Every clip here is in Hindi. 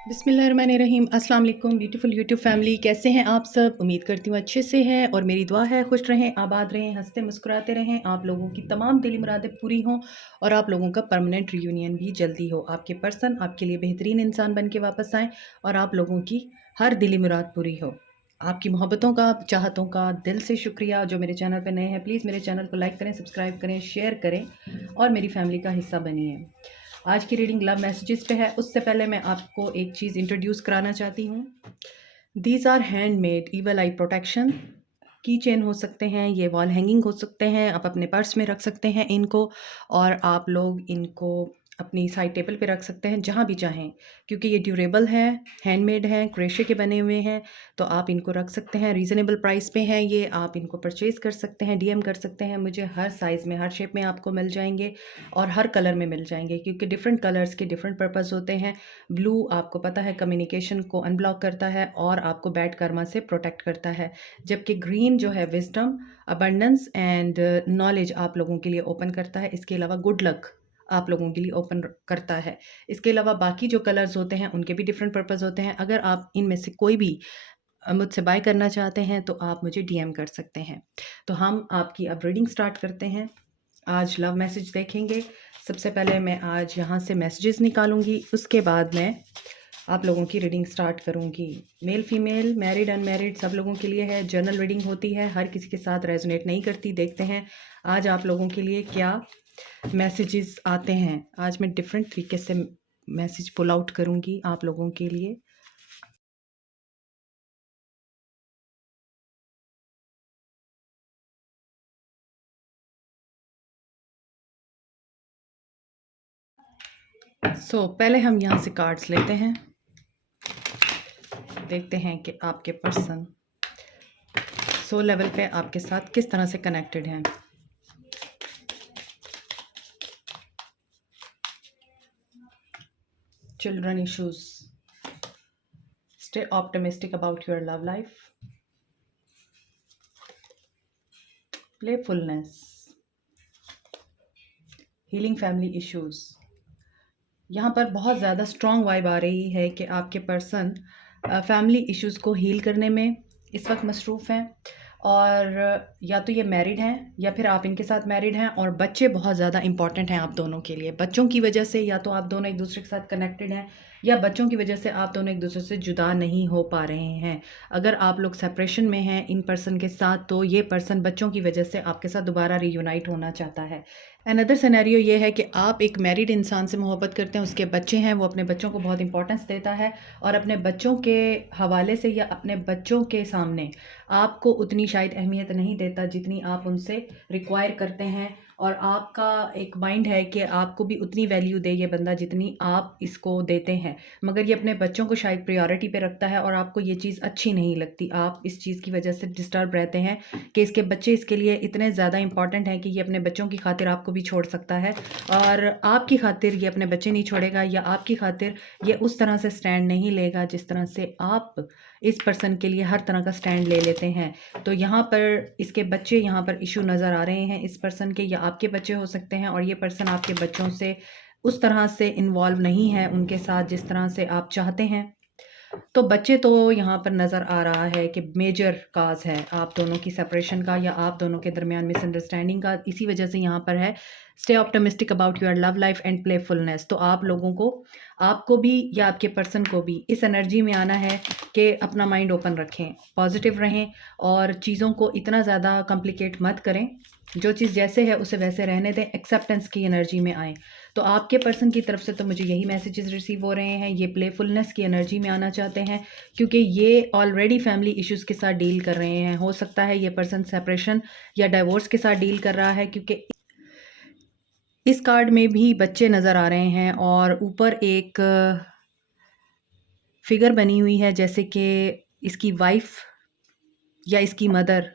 बिस्मिल्लाहिर्रहमानिर्रहीम। अस्सलाम वालेकुम ब्यूटीफुल यूट्यूब फैमिली, कैसे हैं आप सब? उम्मीद करती हूँ अच्छे से हैं और मेरी दुआ है खुश रहें, आबाद रहें, हंसते मुस्कुराते रहें, आप लोगों की तमाम दिली मुरादें पूरी हों और आप लोगों का परमानेंट रियूनियन भी जल्दी हो। आपके पर्सन आपके लिए बेहतरीन इंसान बन के वापस आएँ और आप लोगों की हर दिली मुराद पूरी हो। आपकी मोहब्बतों का, चाहतों का दिल से शुक्रिया। जो मेरे चैनल पर नए हैं प्लीज़ मेरे चैनल को लाइक करें, सब्सक्राइब करें, शेयर करें और मेरी फैमिली का हिस्सा बनिए। आज की रीडिंग लव मैसेजेस पे है। उससे पहले मैं आपको एक चीज़ इंट्रोड्यूस कराना चाहती हूँ। These are handmade evil eye protection. की चेन हो सकते हैं, ये वॉल हैंगिंग हो सकते हैं, आप अपने पर्स में रख सकते हैं इनको और आप लोग इनको अपनी साइड टेबल पे रख सकते हैं जहाँ भी चाहें, क्योंकि ये ड्यूरेबल हैं, हैंडमेड हैं, क्रोशे के बने हुए हैं, तो आप इनको रख सकते हैं। रीज़नेबल प्राइस पे हैं ये, आप इनको परचेज़ कर सकते हैं, डीएम कर सकते हैं मुझे। हर साइज़ में, हर शेप में आपको मिल जाएंगे और हर कलर में मिल जाएंगे, क्योंकि डिफरेंट कलर्स के डिफरेंट पर्पस होते हैं। ब्लू आपको पता है कम्युनिकेशन को अनब्लॉक करता है और आपको बैड कर्मा से प्रोटेक्ट करता है, जबकि ग्रीन जो है विजडम, अबंडेंस एंड नॉलेज आप लोगों के लिए ओपन करता है। इसके अलावा गुड लक आप लोगों के लिए ओपन करता है। इसके अलावा बाकी जो कलर्स होते हैं उनके भी डिफरेंट पर्पस होते हैं। अगर आप इनमें से कोई भी मुझसे बाय करना चाहते हैं तो आप मुझे डीएम कर सकते हैं। तो हम आपकी अब रीडिंग स्टार्ट करते हैं। आज लव मैसेज देखेंगे। सबसे पहले मैं आज यहाँ से मैसेजेस निकालूंगी, उसके बाद मैं आप लोगों की रीडिंग स्टार्ट करूंगी। मेल फीमेल, मैरिड अनमैरिड सब लोगों के लिए है। जनरल रीडिंग होती है, हर किसी के साथ रेजोनेट नहीं करती। देखते हैं आज आप लोगों के लिए क्या मैसेजेस आते हैं। आज मैं डिफरेंट तरीके से मैसेज पुल आउट करूंगी आप लोगों के लिए। पहले हम यहाँ से कार्ड्स लेते हैं, देखते हैं कि आपके पर्सन सोल लेवल पे आपके साथ किस तरह से कनेक्टेड हैं। Children issues, stay optimistic about your love life, playfulness, healing family issues. यहाँ पर बहुत ज़्यादा स्ट्रॉन्ग वाइब आ रही है कि आपके पर्सन फैमिली इश्यूज़ को हील करने में इस वक्त मसरूफ़ हैं, और या तो ये मैरिड हैं या फिर आप इनके साथ मैरिड हैं, और बच्चे बहुत ज़्यादा इंपॉर्टेंट हैं आप दोनों के लिए। बच्चों की वजह से या तो आप दोनों एक दूसरे के साथ कनेक्टेड हैं या बच्चों की वजह से आप दोनों एक दूसरे से जुदा नहीं हो पा रहे हैं। अगर आप लोग सेपरेशन में हैं इन पर्सन के साथ, तो ये पर्सन बच्चों की वजह से आपके साथ दोबारा रीयूनाइट होना चाहता है। अनदर सिनेरियो ये है कि आप एक मैरिड इंसान से मोहब्बत करते हैं, उसके बच्चे हैं, वो अपने बच्चों को बहुत इंपॉर्टेंस देता है और अपने बच्चों के हवाले से या अपने बच्चों के सामने आपको उतनी शायद अहमियत नहीं देता जितनी आप उनसे रिक्वायर करते हैं, और आपका एक माइंड है कि आपको भी उतनी वैल्यू दे ये बंदा जितनी आप इसको देते हैं, मगर ये अपने बच्चों को शायद प्रायोरिटी पे रखता है और आपको ये चीज़ अच्छी नहीं लगती। आप इस चीज़ की वजह से डिस्टर्ब रहते हैं कि इसके बच्चे इसके लिए इतने ज़्यादा इंपॉर्टेंट हैं कि ये अपने बच्चों की खातिर आपको भी छोड़ सकता है, और आपकी खातिर ये अपने बच्चे नहीं छोड़ेगा, या आपकी खातिर ये उस तरह से स्टैंड नहीं लेगा जिस तरह से आप इस पर्सन के लिए हर तरह का स्टैंड ले लेते हैं। तो यहाँ पर इसके बच्चे, यहाँ पर इशू नज़र आ रहे हैं इस पर्सन के, या आपके बच्चे हो सकते हैं, और ये पर्सन आपके बच्चों से उस तरह से इन्वॉल्व नहीं है उनके साथ जिस तरह से आप चाहते हैं। तो बच्चे तो यहाँ पर नज़र आ रहा है कि मेजर काज है आप दोनों की सेपरेशन का, या आप दोनों के दरमियान मिसअंडरस्टैंडिंग का। इसी वजह से यहाँ पर है stay optimistic about your love life and playfulness. तो आप लोगों को, आपको भी या आपके पर्सन को भी इस एनर्जी में आना है कि अपना माइंड ओपन रखें, पॉजिटिव रहें और चीज़ों को इतना ज़्यादा कॉम्प्लिकेट मत करें। जो चीज़ जैसे है उसे वैसे रहने दें, एक्सेप्टेंस की एनर्जी में आएँ। तो आपके पर्सन की तरफ से तो मुझे यही मैसेजेस रिसीव हो रहे हैं, ये प्लेफुलनेस की एनर्जी में आना चाहते हैं, क्योंकि ये ऑलरेडी फैमिली इश्यूज़ के साथ डील कर रहे हैं। हो सकता है ये पर्सन सेपरेशन या डाइवोर्स के साथ डील कर रहा है, क्योंकि इस कार्ड में भी बच्चे नज़र आ रहे हैं और ऊपर एक फिगर बनी हुई है जैसे कि इसकी वाइफ या इसकी मदर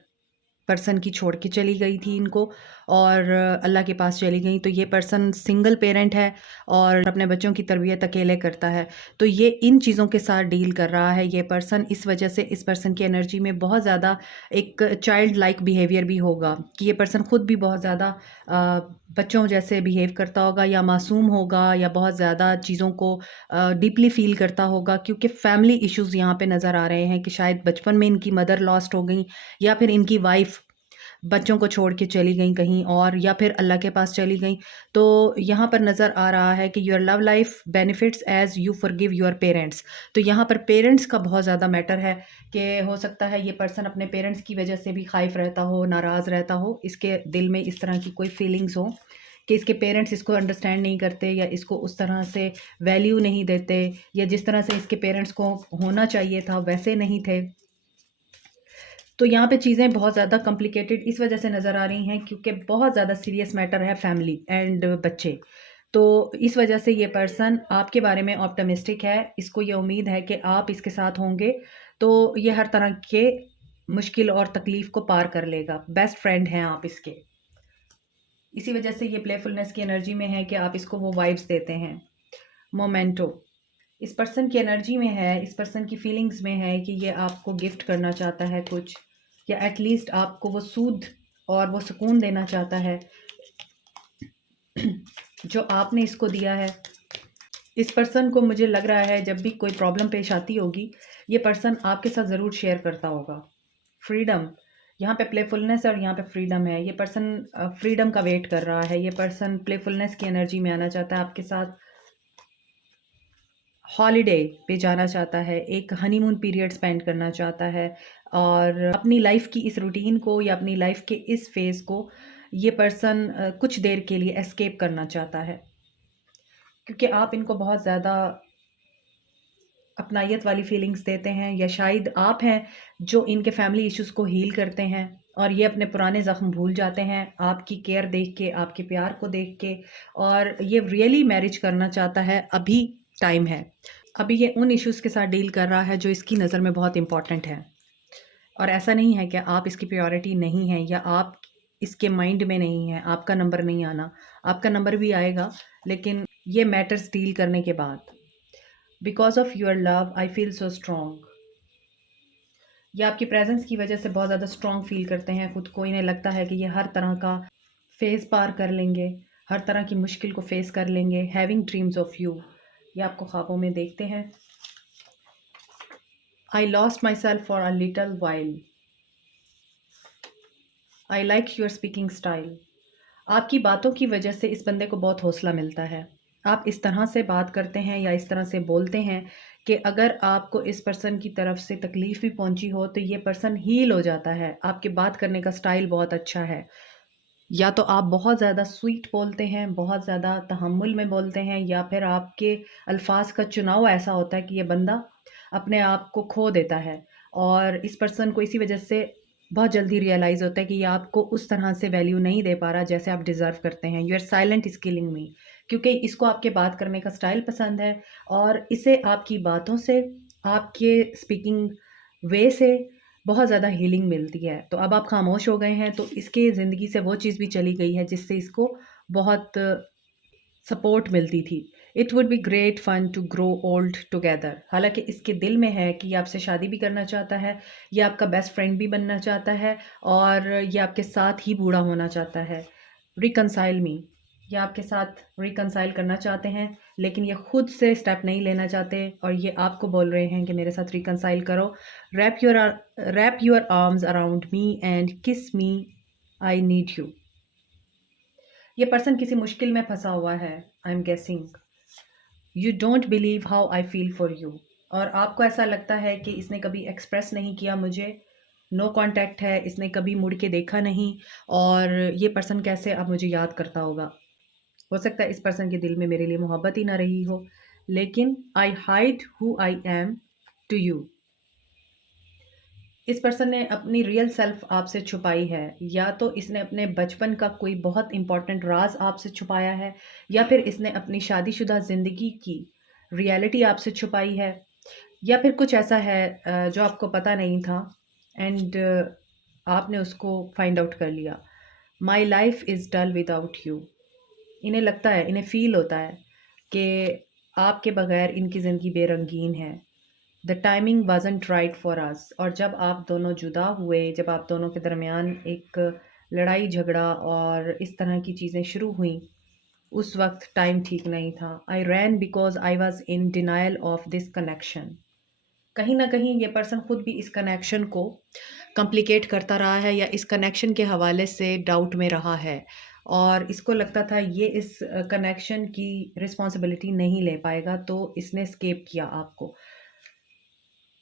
पर्सन की छोड़ के चली गई थी इनको और अल्लाह के पास चली गई। तो ये पर्सन सिंगल पेरेंट है और अपने बच्चों की तरबियत अकेले करता है। तो ये इन चीज़ों के साथ डील कर रहा है ये पर्सन। इस वजह से इस पर्सन की एनर्जी में बहुत ज़्यादा एक चाइल्ड लाइक बिहेवियर भी होगा कि ये पर्सन खुद भी बहुत ज़्यादा बच्चों जैसे बिहेव करता होगा या मासूम होगा या बहुत ज़्यादा चीज़ों को डीपली फ़ील करता होगा, क्योंकि फैमिली इश्यूज़ यहाँ पे नज़र आ रहे हैं कि शायद बचपन में इनकी मदर लॉस्ट हो गई या फिर इनकी वाइफ़ बच्चों को छोड़ के चली गई कहीं और या फिर अल्लाह के पास चली गई। तो यहाँ पर नज़र आ रहा है कि your love life benefits as you forgive your parents. तो यहाँ पर पेरेंट्स का बहुत ज़्यादा मैटर है कि हो सकता है ये पर्सन अपने पेरेंट्स की वजह से भी ख़ाइफ़ रहता हो, नाराज़ रहता हो, इसके दिल में इस तरह की कोई फीलिंग्स हो कि इसके पेरेंट्स इसको अंडरस्टैंड नहीं करते या इसको उस तरह से वैल्यू नहीं देते या जिस तरह से इसके पेरेंट्स को होना चाहिए था वैसे नहीं थे। तो यहाँ पे चीज़ें बहुत ज़्यादा कॉम्प्लिकेटेड इस वजह से नज़र आ रही हैं क्योंकि बहुत ज़्यादा सीरियस मैटर है फैमिली एंड बच्चे। तो इस वजह से ये पर्सन आपके बारे में ऑप्टिमिस्टिक है, इसको ये उम्मीद है कि आप इसके साथ होंगे, तो ये हर तरह के मुश्किल और तकलीफ़ को पार कर लेगा। बेस्ट फ्रेंड हैं आप इसके। इसी वजह से ये प्लेफुलनेस की एनर्जी में है कि आप इसको वो वाइब्स देते हैं। मोमेंटो इस पर्सन की एनर्जी में है, इस पर्सन की फीलिंग्स में है कि ये आपको गिफ्ट करना चाहता है कुछ, या एटलीस्ट आपको वो सूद और वो सुकून देना चाहता है जो आपने इसको दिया है। इस पर्सन को मुझे लग रहा है जब भी कोई प्रॉब्लम पेश आती होगी ये पर्सन आपके साथ ज़रूर शेयर करता होगा। फ्रीडम यहाँ पे प्लेफुलनेस और यहाँ पे फ्रीडम है। ये पर्सन फ्रीडम का वेट कर रहा है। ये पर्सन प्लेफुलनेस की एनर्जी में आना चाहता है, आपके साथ हॉलिडे पे जाना चाहता है, एक हनीमून पीरियड स्पेंड करना चाहता है और अपनी लाइफ की इस रूटीन को या अपनी लाइफ के इस फेज़ को ये पर्सन कुछ देर के लिए एस्केप करना चाहता है, क्योंकि आप इनको बहुत ज़्यादा अपनायत वाली फीलिंग्स देते हैं या शायद आप हैं जो इनके फैमिली इश्यूज़ को हील करते हैं और ये अपने पुराने ज़ख्म भूल जाते हैं आपकी केयर देख के, आपके प्यार को देख के, और ये रियली मैरिज करना चाहता है। अभी टाइम है, अभी ये उन इश्यूज़ के साथ डील कर रहा है जो इसकी नज़र में बहुत इंपॉर्टेंट है। और ऐसा नहीं है कि आप इसकी प्रायोरिटी नहीं हैं या आप इसके माइंड में नहीं हैं, आपका नंबर नहीं आना, आपका नंबर भी आएगा, लेकिन ये मैटर्स डील करने के बाद। Because of your love I feel so strong. ये आपकी प्रेजेंस की वजह से बहुत ज़्यादा स्ट्रॉन्ग फील करते हैं खुद को। इन्हें लगता है कि ये हर तरह का फेज़ पार कर लेंगे, हर तरह की मुश्किल को फेस कर लेंगे। हैविंग ड्रीम्स ऑफ यू, ये आपको ख्वाबों में देखते हैं। I lost my self for a little while, I like your speaking style. आपकी बातों की वजह से इस बंदे को बहुत हौसला मिलता है। आप इस तरह से बात करते हैं या इस तरह से बोलते हैं कि अगर आपको इस पर्सन की तरफ से तकलीफ़ भी पहुंची हो तो ये पर्सन हील हो जाता है। आपके बात करने का स्टाइल बहुत अच्छा है। या तो आप बहुत ज़्यादा स्वीट बोलते हैं, बहुत ज़्यादा तहम्मुल में बोलते हैं, या फिर आपके अल्फाज का चुनाव ऐसा होता है कि ये बंदा अपने आप को खो देता है और इस पर्सन को इसी वजह से बहुत जल्दी रियलाइज़ होता है कि ये आपको उस तरह से वैल्यू नहीं दे पा रहा जैसे आप डिज़र्व करते हैं। You are silent is killing me, क्योंकि इसको आपके बात करने का स्टाइल पसंद है और इसे आपकी बातों से, आपके स्पीकिंग वे से बहुत ज़्यादा हीलिंग मिलती है। तो अब आप खामोश हो गए हैं तो इसके ज़िंदगी से वो चीज़ भी चली गई है जिससे इसको बहुत सपोर्ट मिलती थी। It would be great fun to grow old together. हालाँकि इसके दिल में है कि ये आपसे शादी भी करना चाहता है, ये आपका बेस्ट फ्रेंड भी बनना चाहता है और ये आपके साथ ही बूढ़ा होना चाहता है। रिकंसाइल मी, ये आपके साथ रिकंसाइल करना चाहते हैं लेकिन ये खुद से स्टेप नहीं लेना चाहते और ये आपको बोल रहे हैं कि मेरे साथ रिकंसाइल करो। Wrap your arms around me and kiss me, I need you. ये पर्सन किसी मुश्किल में फंसा हुआ है। I am guessing you don't believe how I feel for you, और आपको ऐसा लगता है कि इसने कभी एक्सप्रेस नहीं किया मुझे। नो कांटेक्ट है, इसने कभी मुड़ के देखा नहीं और ये पर्सन कैसे अब मुझे याद करता होगा। हो सकता है इस पर्सन के दिल में मेरे लिए मोहब्बत ही ना रही हो, लेकिन I hide who I am to you. इस पर्सन ने अपनी रियल सेल्फ आपसे छुपाई है, या तो इसने अपने बचपन का कोई बहुत इंपॉर्टेंट राज आपसे छुपाया है या फिर इसने अपनी शादीशुदा ज़िंदगी की रियलिटी आपसे छुपाई है, या फिर कुछ ऐसा है जो आपको पता नहीं था। एंड आपने उसको फाइंड आउट कर लिया। My life is dull without you. इन्हें लगता है, इन्हें फ़ील होता है कि आपके बगैर इनकी ज़िंदगी बेरंगीन है। The timing wasn't right for us. और जब आप दोनों जुदा हुए, जब आप दोनों के दरमियान एक लड़ाई झगड़ा और इस तरह की चीज़ें शुरू हुई, उस वक्त टाइम ठीक नहीं था। I ran because I was in denial of this connection. कहीं ना कहीं ये पर्सन खुद भी इस कनेक्शन को कॉम्प्लिकेट करता रहा है या इस कनेक्शन के हवाले से डाउट में रहा है, और इसको लगता था ये इस कनेक्शन की रिस्पॉन्सिबिलिटी नहीं ले पाएगा, तो इसने स्केप किया आपको।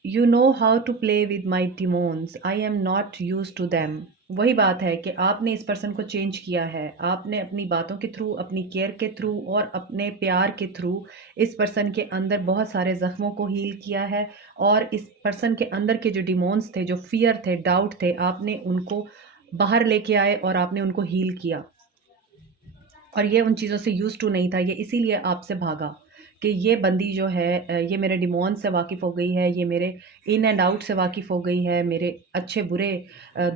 You know how to play with my demons, I am not use to them. वही बात है कि आपने इस पर्सन को चेंज किया है। आपने अपनी बातों के थ्रू, अपनी केयर के थ्रू और अपने प्यार के थ्रू इस पर्सन के अंदर बहुत सारे ज़ख्मों को हील किया है। और इस पर्सन के अंदर के जो डिमोन्स थे, जो फियर थे, डाउट थे, आपने उनको बाहर लेके आए और आपने उनको हील किया। और ये उन चीज़ों से यूज़ टू नहीं था, ये इसीलिए आपसे भागा कि ये बंदी जो है ये मेरे डिमोन से वाकिफ़ हो गई है, ये मेरे इन एंड आउट से वाकिफ़ हो गई है, मेरे अच्छे बुरे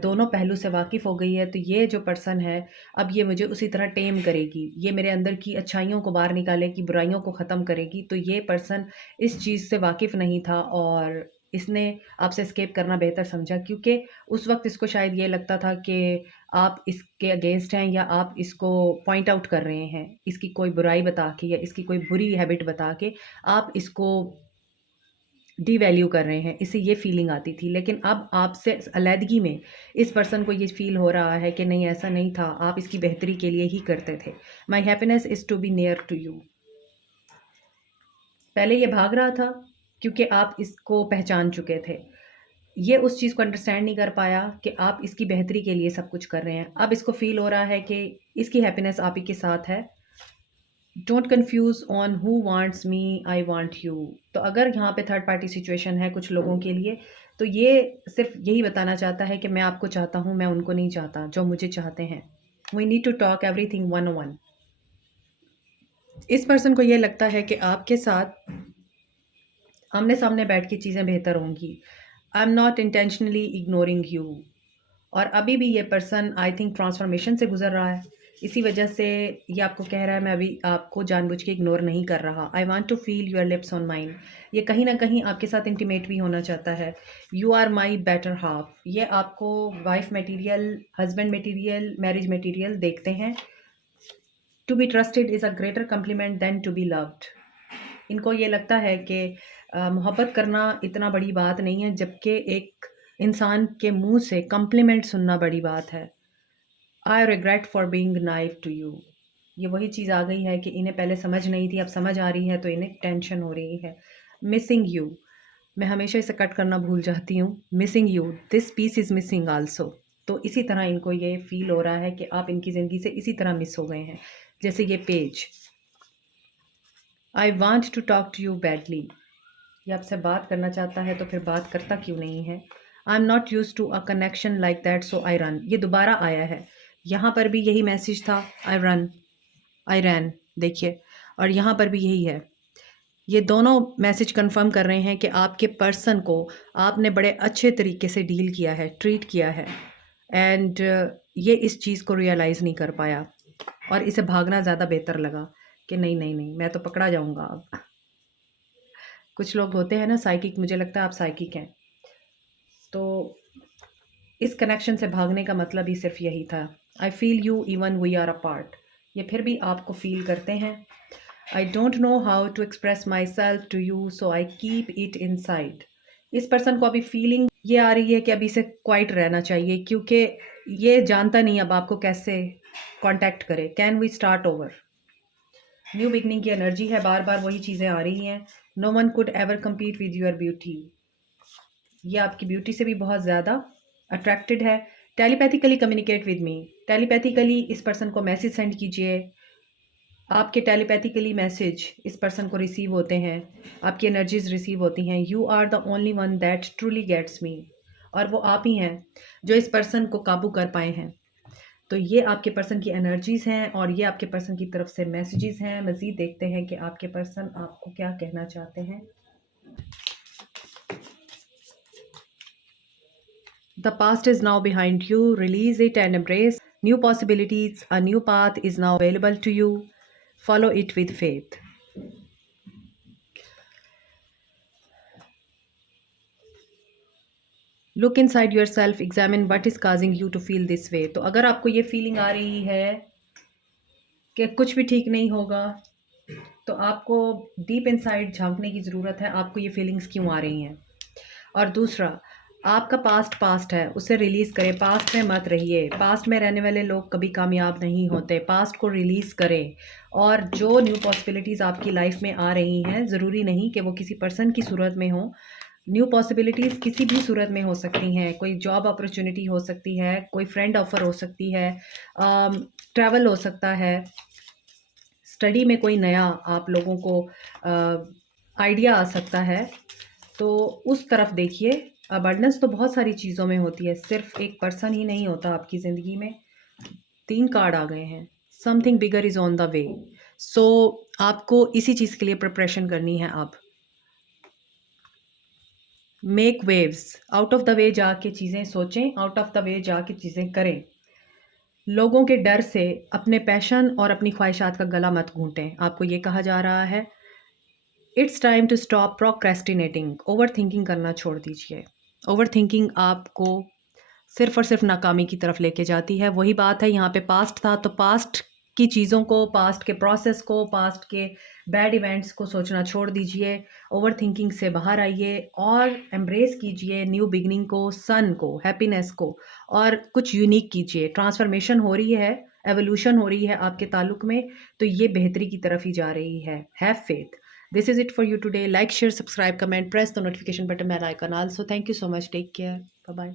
दोनों पहलू से वाकिफ़ हो गई है। तो ये जो पर्सन है, अब ये मुझे उसी तरह टेम करेगी, ये मेरे अंदर की अच्छाइयों को बाहर निकालेगी, बुराइयों को ख़त्म करेगी। तो ये पर्सन इस चीज़ से वाकिफ़ नहीं था और इसने आपसे एस्केप करना बेहतर समझा, क्योंकि उस वक़्त इसको शायद ये लगता था कि आप इसके अगेंस्ट हैं या आप इसको पॉइंट आउट कर रहे हैं, इसकी कोई बुराई बता के या इसकी कोई बुरी हैबिट बता के आप इसको डीवैल्यू कर रहे हैं, इससे ये फीलिंग आती थी। लेकिन अब आपसे अलहदगी में इस पर्सन को ये फ़ील हो रहा है कि नहीं, ऐसा नहीं था, आप इसकी बेहतरी के लिए ही करते थे। My happiness is to be near to you. पहले ये भाग रहा था क्योंकि आप इसको पहचान चुके थे। ये उस चीज़ को अंडरस्टैंड नहीं कर पाया कि आप इसकी बेहतरी के लिए सब कुछ कर रहे हैं। अब इसको फ़ील हो रहा है कि इसकी हैप्पीनेस आप ही के साथ है। Don't confuse on who wants me, I want you. तो अगर यहाँ पे थर्ड पार्टी सिचुएशन है कुछ लोगों के लिए, तो ये सिर्फ यही बताना चाहता है कि मैं आपको चाहता हूँ, मैं उनको नहीं चाहता जो मुझे चाहते हैं। We need to talk everything one on one. इस पर्सन को ये लगता है कि आपके साथ आमने सामने बैठ के चीज़ें बेहतर होंगी। आई am not intentionally ignoring you. और अभी भी ये पर्सन आई थिंक ट्रांसफॉर्मेशन से गुजर रहा है, इसी वजह से ये आपको कह रहा है मैं अभी आपको जानबूझ के इग्नोर नहीं कर रहा। I want to feel your lips on mine. ये कहीं ना कहीं आपके साथ इंटीमेट भी होना चाहता है। You are my better half. ये आपको wife material, husband material, marriage material देखते हैं। To be trusted is a greater compliment than to be loved. इनको ये लगता है कि मोहब्बत करना इतना बड़ी बात नहीं है, जबकि एक इंसान के मुंह से कम्प्लीमेंट सुनना बड़ी बात है। I regret for being naive to you. ये वही चीज़ आ गई है कि इन्हें पहले समझ नहीं थी, अब समझ आ रही है, तो इन्हें टेंशन हो रही है। Missing you. मैं हमेशा इसे कट करना भूल जाती हूँ। Missing you, this piece is missing also. तो इसी तरह इनको ये फील हो रहा है कि आप इनकी ज़िंदगी से इसी तरह मिस हो गए हैं, जैसे ये page. I want to talk to you badly. ये आपसे बात करना चाहता है तो फिर बात करता क्यों नहीं है। I am not use to a connection like that so I run. ये दोबारा आया है, यहाँ पर भी यही मैसेज था, आई रन, आई रैन। देखिए, और यहाँ पर भी यही है। ये दोनों मैसेज कंफर्म कर रहे हैं कि आपके पर्सन को आपने बड़े अच्छे तरीके से डील किया है, ट्रीट किया है, एंड ये इस चीज़ को रियलाइज़ नहीं कर पाया और इसे भागना ज़्यादा बेहतर लगा कि नहीं नहीं नहीं, मैं तो पकड़ा जाऊँगा अब। कुछ लोग होते हैं ना साइकिक, मुझे लगता है आप साइकिक हैं। तो इस कनेक्शन से भागने का मतलब ही सिर्फ यही था। I feel you even we are apart. ये फिर भी आपको फील करते हैं। I don't know how to express myself to you so I keep it inside. इस पर्सन को अभी फीलिंग ये आ रही है कि अभी इसे क्वाइट रहना चाहिए, क्योंकि ये जानता नहीं अब आपको कैसे कांटेक्ट करे। Can we start over. New beginning की एनर्जी है, बार बार वही चीज़ें आ रही हैं। No one could ever compete with your beauty. ये आपकी ब्यूटी से भी बहुत ज़्यादा अट्रैक्टेड है। Telepathically communicate with me. Telepathically इस पर्सन को मैसेज सेंड कीजिए। आपके टेलीपैथिकली मैसेज इस पर्सन को रिसीव होते हैं, आपकी एनर्जीज रिसीव होती हैं। You are the only one that truly gets me. और वो आप ही हैं जो इस पर्सन को काबू कर पाए हैं। तो ये आपके पर्सन की एनर्जीज हैं और ये आपके पर्सन की तरफ से मैसेजेस हैं। मज़ीद देखते हैं कि आपके पर्सन आपको क्या कहना चाहते हैं। The past is now behind you. Release it and embrace new possibilities. A new path is now available to you. Follow it with faith. Look inside yourself, examine what is causing you to feel this way. तो अगर आपको ये फीलिंग आ रही है कि कुछ भी ठीक नहीं होगा, तो आपको डीप इनसाइड झाँकने की ज़रूरत है, आपको ये फीलिंग्स क्यों आ रही हैं। और दूसरा, आपका पास्ट है, उसे रिलीज़ करें, पास्ट में मत रहिए। पास्ट में रहने वाले लोग कभी कामयाब नहीं होते, पास्ट को रिलीज़ करें। और जो न्यू पॉसिबिलिटीज़ आपकी लाइफ में आ रही हैं, ज़रूरी नहीं कि वो किसी पर्सन की सूरत में हो। न्यू पॉसिबिलिटीज़ किसी भी सूरत में हो सकती हैं। कोई जॉब अपॉर्चुनिटी हो सकती है, कोई फ्रेंड ऑफ़र हो सकती है, ट्रैवल हो सकता है, स्टडी में कोई नया आप लोगों को आइडिया आ सकता है। तो उस तरफ देखिए। अबंडेंस तो बहुत सारी चीज़ों में होती है, सिर्फ एक पर्सन ही नहीं होता आपकी ज़िंदगी में। 3 कार्ड आ गए हैं। Something bigger is on the way. So आपको इसी चीज़ के लिए प्रिपरेशन करनी है अब। Make waves, out of the way जाके चीज़ें सोचें, आउट ऑफ द वे जाके चीज़ें करें। लोगों के डर से अपने पैशन और अपनी ख्वाहिशात का गला मत घूंटें। आपको ये कहा जा रहा है, it's time to stop procrastinating. Over thinking करना छोड़ दीजिए। ओवर थिंकिंग आपको सिर्फ़ और सिर्फ़ नाकामी की तरफ लेके जाती है। वही बात है, यहाँ पे पास्ट था तो पास्ट की चीज़ों को, पास्ट के प्रोसेस को, पास्ट के बैड इवेंट्स को सोचना छोड़ दीजिए। ओवर थिंकिंग से बाहर आइए और एम्ब्रेस कीजिए न्यू बिगिनिंग को, सन को, हैप्पीनेस को, और कुछ यूनिक कीजिए। ट्रांसफॉर्मेशन हो रही है, एवोल्यूशन हो रही है आपके ताल्लुक में, तो ये बेहतरी की तरफ ही जा रही है। Have faith. This is it for you today. Like, share, subscribe, comment, press the notification button, bell icon also. Thank you so much. Take care. Bye bye.